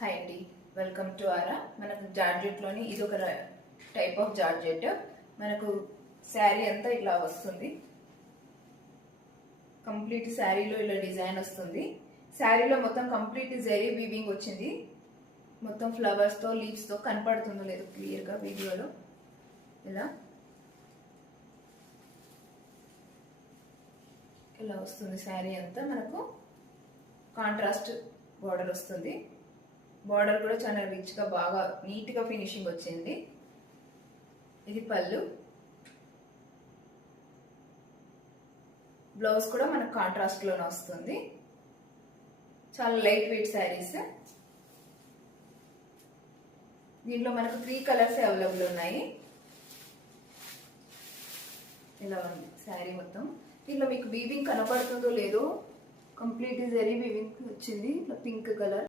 Hi అండి, welcome to ఆరా. మనకు జార్జెట్లోని ఇది ఒక టైప్ ఆఫ్ జార్జెట్. మనకు శారీ అంతా ఇట్లా వస్తుంది. కంప్లీట్ శారీలో ఇలా డిజైన్ వస్తుంది. శారీలో మొత్తం కంప్లీట్ జరీ వీవింగ్ వచ్చింది. మొత్తం ఫ్లవర్స్తో లీవ్స్తో కనపడుతుందో లేదు క్లియర్గా వీడియోలో. ఇలా వస్తుంది శారీ అంతా. మనకు కాంట్రాస్ట్ బార్డర్ వస్తుంది. బార్డర్ కూడా చాలా రిచ్గా బాగా నీట్గా ఫినిషింగ్ వచ్చింది. ఇది పళ్ళు. బ్లౌజ్ కూడా మనకు కాంట్రాస్ట్లోనే వస్తుంది. చాలా లైట్ వెయిట్ శారీస్. దీంట్లో మనకు 3 కలర్స్ అవైలబుల్ ఉన్నాయి. ఇలా ఉంది శారీ మొత్తం. దీంట్లో మీకు వీవింగ్ కనపడుతుందో లేదో, కంప్లీట్ జరీ వీవింగ్ వచ్చింది. ఇట్లా పింక్ కలర్.